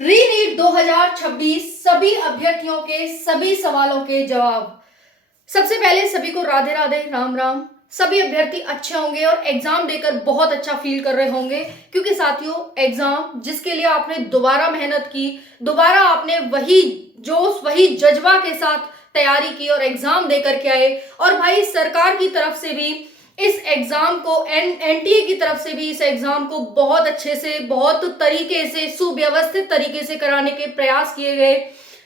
रीनीट 2026 सभी अभ्यर्थियों के सभी सवालों के जवाब। सबसे पहले सभी को राधे राधे, राम राम। सभी अभ्यर्थी अच्छे होंगे और एग्जाम देकर बहुत अच्छा फील कर रहे होंगे, क्योंकि साथियों एग्जाम जिसके लिए आपने दोबारा मेहनत की, दोबारा आपने वही जोश वही जज्बा के साथ तैयारी की और एग्जाम देकर के आए। और भाई सरकार की तरफ से भी इस एग्जाम को एनटीए की तरफ से भी इस एग्जाम को बहुत अच्छे से, बहुत तरीके से, सुव्यवस्थित तरीके से कराने के प्रयास किए गए।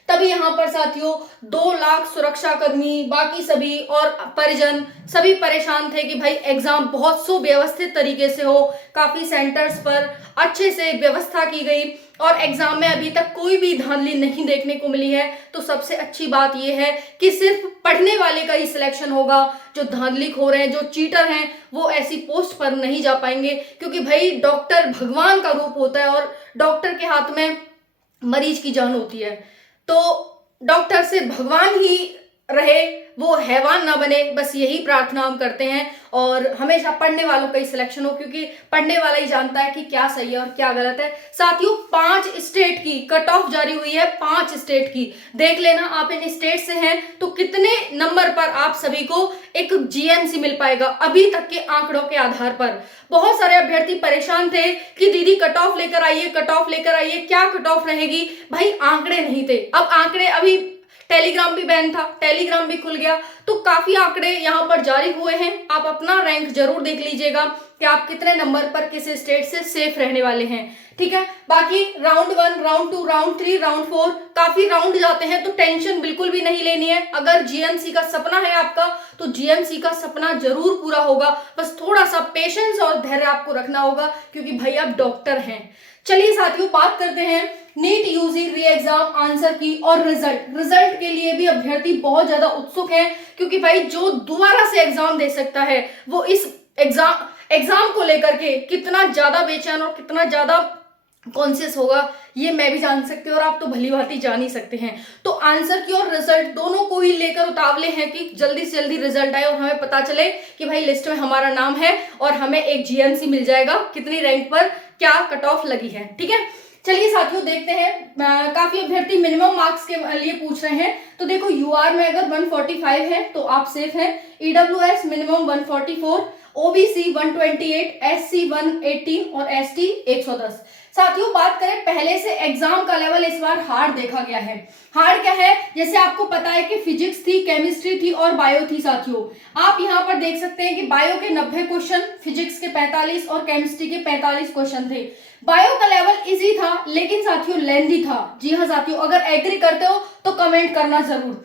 तभी यहाँ पर साथियों 2 लाख सुरक्षा कर्मी, बाकी सभी और परिजन सभी परेशान थे कि भाई एग्जाम बहुत सुव्यवस्थित तरीके से हो। काफी सेंटर्स पर अच्छे से व्यवस्था की गई और एग्जाम में अभी तक कोई भी धांधली नहीं देखने को मिली है। तो सबसे अच्छी बात यह है कि सिर्फ पढ़ने वाले का ही सिलेक्शन होगा। जो धांधली खोर हैं, जो चीटर हैं, वो ऐसी पोस्ट पर नहीं जा पाएंगे, क्योंकि भाई डॉक्टर भगवान का रूप होता है और डॉक्टर के हाथ में मरीज की जान होती है। तो डॉक्टर से भगवान ही रहे, वो हैवान ना बने, बस यही प्रार्थना हम करते हैं। और हमेशा पढ़ने वालों का ही सिलेक्शन हो, क्योंकि पढ़ने वाला ही जानता है कि क्या सही है और क्या गलत है। साथियों 5 स्टेट की कट ऑफ जारी हुई है, 5 स्टेट की। देख लेना आप इन स्टेट से हैं तो कितने नंबर पर आप सभी को एक जीएमसी मिल पाएगा अभी तक के आंकड़ों के आधार पर। बहुत सारे अभ्यर्थी परेशान थे कि दीदी कट ऑफ लेकर आइए, कट ऑफ लेकर आइए, क्या कट ऑफ रहेगी। भाई आंकड़े नहीं थे, अब आंकड़े, अभी टेलीग्राम भी बैन था, टेलीग्राम भी खुल गया, तो काफी आंकड़े यहाँ पर जारी हुए हैं। आप अपना रैंक जरूर देख लीजिएगा कि आप कितने नंबर पर किस स्टेट से सेफ रहने वाले हैं, ठीक है। बाकी राउंड 1, राउंड 2, राउंड 3, राउंड 4 काफी राउंड जाते हैं, तो टेंशन बिल्कुल भी नहीं लेनी है। अगर जीएमसी का सपना है आपका तो जीएमसी का सपना जरूर पूरा होगा। बस थोड़ा सा पेशेंस और धैर्य आपको रखना होगा, क्योंकि भाई आप डॉक्टर हैं। चलिए साथियों बात करते हैं NEET UG re exam answer key और रिजल्ट के लिए भी अभ्यर्थी बहुत ज्यादा उत्सुक हैं, क्योंकि भाई जो दोबारा से एग्जाम दे सकता है वो इस एग्जाम को लेकर के कितना ज्यादा बेचैन और कितना ज्यादा कॉन्शियस होगा, ये मैं भी जान सकती हूँ और आप तो भली भांति जान ही सकते हैं। तो आंसर की और रिजल्ट दोनों को ही लेकर उतावले हैं कि जल्दी से जल्दी रिजल्ट आए और हमें पता चले कि भाई लिस्ट में हमारा नाम है और हमें एक जीएमसी मिल जाएगा, कितनी रैंक पर क्या कट ऑफ लगी है, ठीक है। चलिए साथियों देखते हैं, काफी अभ्यर्थी मिनिमम मार्क्स के लिए पूछ रहे हैं। तो देखो यूआर में अगर 145 है तो आप सेफ हैं, ईडब्ल्यूएस मिनिमम 144, ओबीसी 128, एससी 118 और एसटी 110। साथियों बात करें पहले से एग्जाम का लेवल इस बार हार्ड देखा गया है। हार्ड क्या है, जैसे आपको पता है कि फिजिक्स थी, केमिस्ट्री थी और बायो थी। साथियों आप यहाँ पर देख सकते हैं कि बायो के 90 क्वेश्चन, फिजिक्स के 45 और केमिस्ट्री के 45 क्वेश्चन थे। बायो का लेवल इजी था लेकिन साथियों लेंथी था। जी हाँ साथियों, अगर एग्री करते हो तो कमेंट करना जरूर।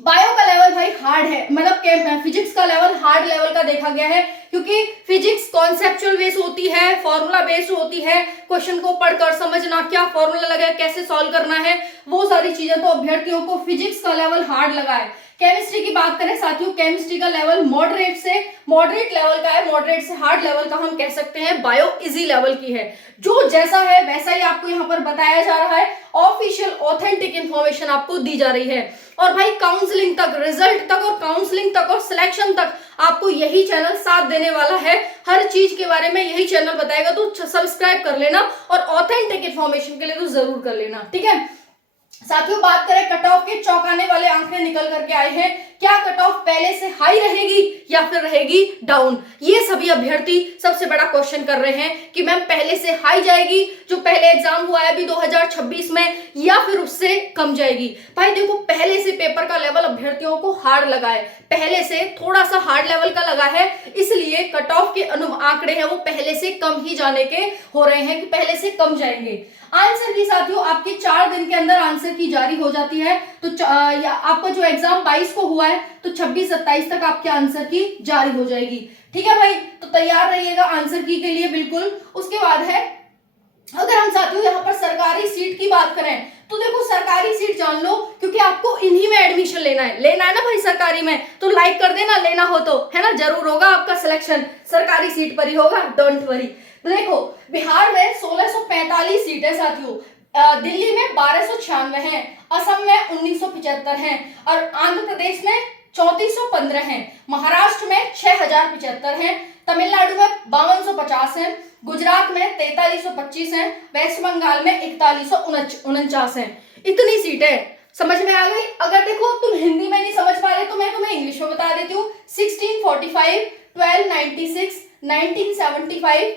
बायो का लेवल भाई हार्ड है, मतलब फिजिक्स का लेवल हार्ड लेवल का देखा गया है, क्योंकि फिजिक्स कॉन्सेप्चुअल बेस होती है, फॉर्मूला बेस्ड होती है। क्वेश्चन को पढ़कर समझना, क्या फॉर्मूला लगा है, कैसे सॉल्व करना है, वो सारी चीजें तो अभ्यर्थियों को फिजिक्स का लेवल हार्ड लगा है। केमिस्ट्री की बात करें साथियों, केमिस्ट्री का लेवल मॉडरेट लेवल का है, मॉडरेट से हार्ड लेवल का हम कह सकते हैं। बायो इजी लेवल की है, जो जैसा है वैसा ही आपको यहाँ पर बताया जा रहा है। ऑफिशियल ऑथेंटिक इंफॉर्मेशन आपको दी जा रही है। और भाई काउंसलिंग तक, रिजल्ट तक और काउंसलिंग तक और सिलेक्शन तक आपको यही चैनल साथ देने वाला है। हर चीज के बारे में यही चैनल बताएगा, तो सब्सक्राइब कर लेना और ऑथेंटिक इंफॉर्मेशन के लिए तो जरूर कर लेना, ठीक है। साथियों बात करें कट ऑफ के, चौंकाने वाले आंकड़े निकल करके आए हैं। क्या कट ऑफ पहले से हाई रहेगी या फिर रहेगी डाउन, ये सभी अभ्यर्थी सबसे बड़ा क्वेश्चन कर रहे हैं कि मैम पहले से हाई जाएगी, जो पहले एग्जाम हुआ है अभी 2026 में, या फिर उससे कम जाएगी। भाई देखो पहले से पेपर का लेवल अभ्यर्थियों को हार्ड लगा है, पहले से थोड़ा सा हार्ड लेवल का लगा है, इसलिए कट ऑफ के आंकड़े हैं वो पहले से कम ही जाने के हो रहे हैं, कि पहले से कम जाएंगे। आंसर की साथियों आपके 4 दिन के अंदर आंसर की जारी हो जाती है। तो आपका जो एग्जाम 22 को हुआ है तो 26-27 तक आपके आंसर की जारी हो जाएगी, ठीक है भाई। तो तैयार रहिएगा आंसर की के लिए बिल्कुल। उसके बाद है, अगर हम साथियों यहाँ पर सरकारी सीट की बात करें तो देखो सरकारी सीट जान लो, क्योंकि आपको इन्हीं में एडमिशन लेना है ना भाई सरकारी में, तो लाइक कर देना, लेना हो तो, है ना, जरूर होगा आपका सिलेक्शन, सरकारी सीट पर ही होगा, डोंट वरी। तो देखो बिहार में 1645 सीट है साथियों, दिल्ली में 1296 है, असम में 1975 है और आंध्र प्रदेश में 3415 है, महाराष्ट्र में 6075 है, तमिलनाडु में 5250 है, गुजरात में 4325 है, वेस्ट बंगाल में 4149 है। इतनी सीटें समझ में आ गई। अगर देखो तुम हिंदी में नहीं समझ पा रहे तो मैं तुम्हें इंग्लिश में बता देती हूँ। 1645, 1296, 1975,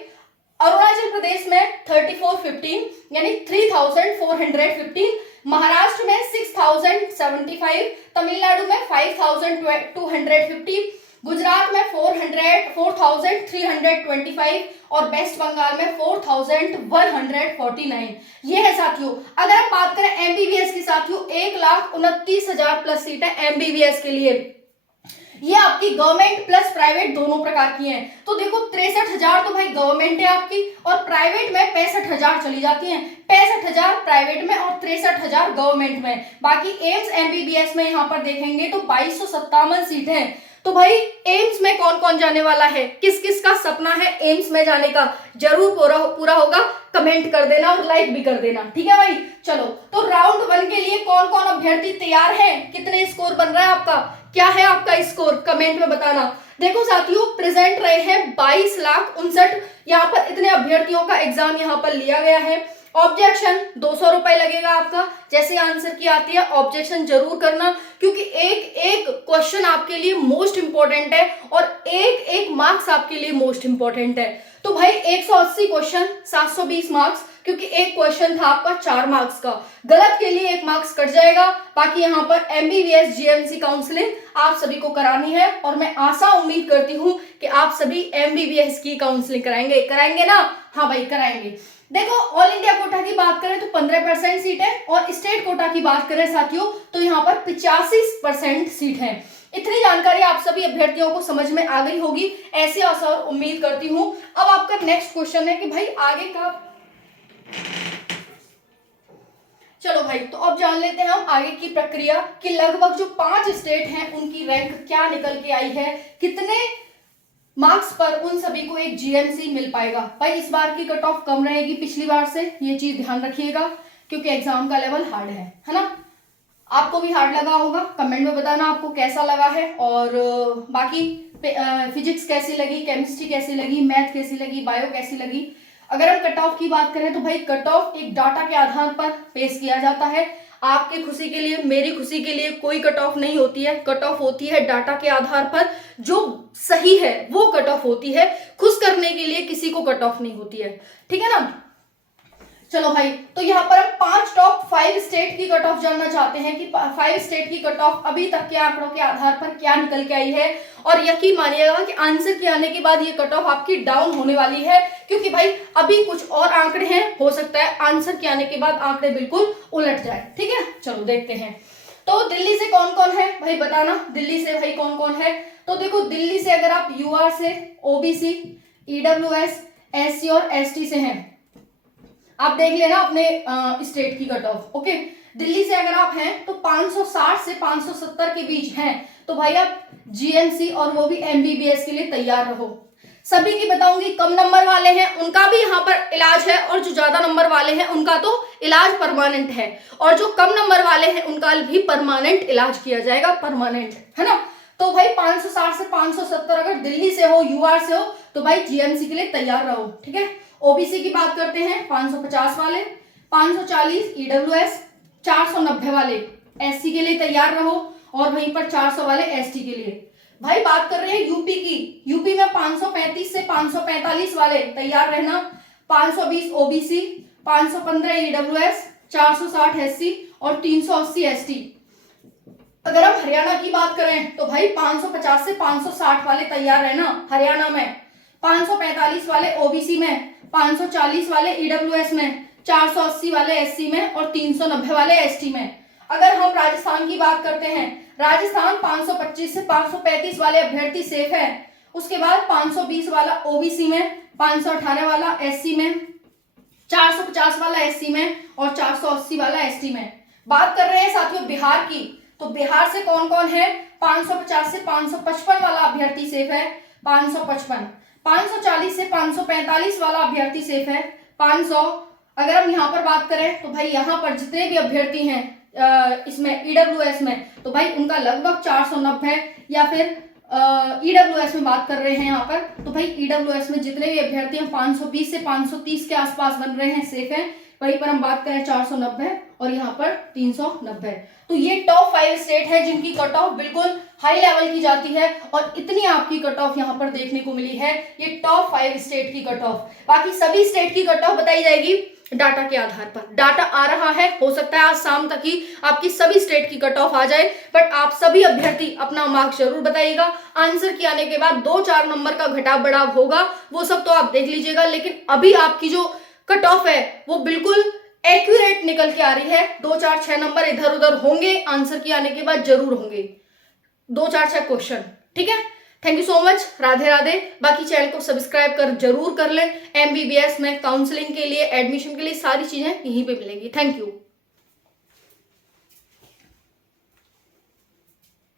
अरुणाचल प्रदेश में 3415 यानी 3415, महाराष्ट्र में 6075, तमिलनाडु में 5250, गुजरात में 4325 और वेस्ट बंगाल में 4149। ये है साथियों। अगर हम बात करें एमबीबीएस की साथियों, 1,29,000 प्लस सीट है एमबीबीएस के लिए। ये आपकी गवर्नमेंट प्लस प्राइवेट दोनों प्रकार की हैं। तो देखो 63,000 तो भाई गवर्नमेंट है आपकी, और प्राइवेट में 65,000 चली जाती हैं। 65,000 प्राइवेट में और 63,000 गवर्नमेंट में। बाकी एम्स एमबीबीएस में यहाँ पर देखेंगे तो 2257 सीट है। तो भाई एम्स में कौन कौन जाने वाला है, किस किस का सपना है एम्स में जाने का, जरूर पूरा होगा, कमेंट कर देना और लाइक भी कर देना, ठीक है भाई। चलो तो राउंड 1 के लिए कौन कौन अभ्यर्थी तैयार है, कितने स्कोर बन रहा है आपका, क्या है आपका स्कोर, कमेंट में बताना। देखो साथियों प्रेजेंट रहे हैं 22,59,000, यहाँ पर इतने अभ्यर्थियों का एग्जाम यहाँ पर लिया गया है। ऑब्जेक्शन 200 रुपए लगेगा आपका, जैसे आंसर की आती है ऑब्जेक्शन जरूर करना, क्योंकि एक एक क्वेश्चन आपके लिए मोस्ट इंपॉर्टेंट है और एक एक मार्क्स आपके लिए मोस्ट इंपॉर्टेंट है। तो भाई 180 क्वेश्चन 720 मार्क्स, क्योंकि एक क्वेश्चन था आपका 4 मार्क्स का, गलत के लिए 1 मार्क्स कट जाएगा। बाकी यहाँ पर एमबीबीएस जीएमसी काउंसलिंग आप सभी को करानी है और मैं आशा उम्मीद करती हूँ कि आप सभी एमबीबीएस की काउंसलिंग कराएंगे ना। हाँ भाई कराएंगे। देखो ऑल इंडिया कोटा की बात करें तो 15% सीट है और स्टेट कोटा की बात करें साथियों तो यहाँ पर 85% सीट है। इतनी जानकारी आप सभी अभ्यर्थियों को समझ में आ गई होगी, ऐसी आशा और उम्मीद करती हूँ। अब आपका नेक्स्ट क्वेश्चन है कि भाई आगे का, चलो भाई तो अब जान लेते हैं हम आगे की प्रक्रिया कि लगभग जो 5 स्टेट हैं उनकी रैंक क्या निकल के आई है, कितने मार्क्स पर उन सभी को एक जीएमसी मिल पाएगा। भाई इस बार की कट ऑफ कम रहेगी पिछली बार से, ये चीज ध्यान रखिएगा, क्योंकि एग्जाम का लेवल हार्ड है ना। आपको भी हार्ड लगा होगा, कमेंट में बताना आपको कैसा लगा है। और बाकी फिजिक्स कैसी लगी, केमिस्ट्री कैसी लगी, मैथ कैसी लगी, बायो कैसी लगी। अगर हम कट ऑफ की बात करें तो भाई कट ऑफ एक डाटा के आधार पर पेश किया जाता है। आपकी खुशी के लिए, मेरी खुशी के लिए कोई कट ऑफ नहीं होती है, कट ऑफ होती है डाटा के आधार पर, जो सही है वो कट ऑफ होती है, खुश करने के लिए किसी को कट ऑफ नहीं होती है, ठीक है ना। चलो भाई तो यहाँ पर हम 5 टॉप 5 स्टेट की कट ऑफ जानना चाहते हैं कि 5 स्टेट की कट ऑफ अभी तक के आंकड़ों के आधार पर क्या निकल के आई है। और यकीन मानिएगा कि आंसर के आने के बाद ये कट ऑफ आपकी डाउन होने वाली है, क्योंकि भाई अभी कुछ और आंकड़े हैं, हो सकता है आंसर के आने के बाद आंकड़े बिल्कुल उलट जाए, ठीक है। चलो देखते हैं। तो दिल्ली से कौन कौन है भाई बताना, दिल्ली से भाई कौन कौन है। तो देखो दिल्ली से अगर आप यूआर से, ओबीसी, ईडब्ल्यूएस, एससी और एसटी से हैं, आप देख लेना अपने स्टेट की कट ऑफ। ओके, दिल्ली से अगर आप हैं तो 560 से 570 के बीच हैं, तो भाई आप जीएमसी और वो भी एमबीबीएस के लिए तैयार रहो। सभी की बताऊंगी, कम नंबर वाले हैं उनका भी यहाँ पर इलाज है, और जो ज्यादा नंबर वाले हैं उनका तो इलाज परमानेंट है, और जो कम नंबर वाले हैं उनका भी परमानेंट इलाज किया जाएगा, परमानेंट, है ना। तो भाई 560 से 570 अगर दिल्ली से हो, यूआर से हो, तो भाई जीएमसी के लिए तैयार रहो, ठीक है। ओबीसी की बात करते हैं 550 वाले, 540 ईडब्ल्यूएस, 490 वाले एससी के लिए तैयार रहो, और वहीं पर 400 वाले एसटी के लिए। भाई बात कर रहे हैं यूपी की, यूपी में 535 से 545 वाले तैयार रहना, 520 ओबीसी, 515 ईडब्ल्यूएस, 460 एससी और 380 एसटी। अगर हम हरियाणा की बात करें तो भाई 550 से 560 वाले तैयार रहना हरियाणा में, 545 वाले ओबीसी में, 540 वाले ईडब्ल्यूएस में, 480 वाले एससी में और 390 वाले एसटी में। अगर हम राजस्थान की बात करते हैं, राजस्थान 525 से 535 वाले अभ्यर्थी सेफ है, उसके बाद 520 वाला ओबीसी में, 518 वाला एससी में, 450 वाला एससी में और 480 वाला एसटी में। बात कर रहे हैं साथियों बिहार की, तो बिहार से कौन कौन है, 550 से 555 वाला अभ्यर्थी सेफ है, 555, 540 से 545 वाला अभ्यर्थी सेफ है, 500। अगर हम यहाँ पर बात करें तो भाई यहाँ पर जितने भी अभ्यर्थी हैं इसमें ईडब्ल्यूएस में, तो भाई उनका लगभग 490 या फिर ईडब्ल्यूएस में बात कर रहे हैं यहाँ पर, तो भाई ईडब्ल्यूएस में जितने भी अभ्यर्थी हैं 520 से 530 के आसपास बन रहे हैं, सेफ हैं। वहीं पर हम बात करें 490 और यहाँ पर 390। तो ये टॉप 5 स्टेट है जिनकी कट ऑफ बिल्कुल हाई लेवल की जाती है और इतनी आपकी कट ऑफ यहाँ पर देखने को मिली है। ये टॉप 5 स्टेट की कट ऑफ। बाकी सभी स्टेट की कट ऑफ बताई जाएगी डाटा के आधार पर। डाटा आ रहा है, हो सकता है आज शाम तक ही आपकी सभी स्टेट की कट ऑफ आ जाए, बट आप सभी अभ्यर्थी अपना मार्क्स जरूर बताइएगा। आंसर के आने के बाद 2-4 नंबर का घटाव बढ़ाव होगा, वो सब तो आप देख लीजिएगा, लेकिन अभी आपकी जो कट ऑफ है वो बिल्कुल एक्यूरेट निकल के आ रही है। 2-4-6 नंबर इधर उधर होंगे, आंसर के आने के बाद जरूर होंगे 2-4-6 क्वेश्चन, ठीक है। Thank you so much, Radhe Radhe. बाकी चैनल को सब्सक्राइब कर जरूर कर ले। एमबीबीएस में काउंसलिंग के लिए, एडमिशन के लिए सारी चीजें यहीं पे मिलेंगी। Thank you.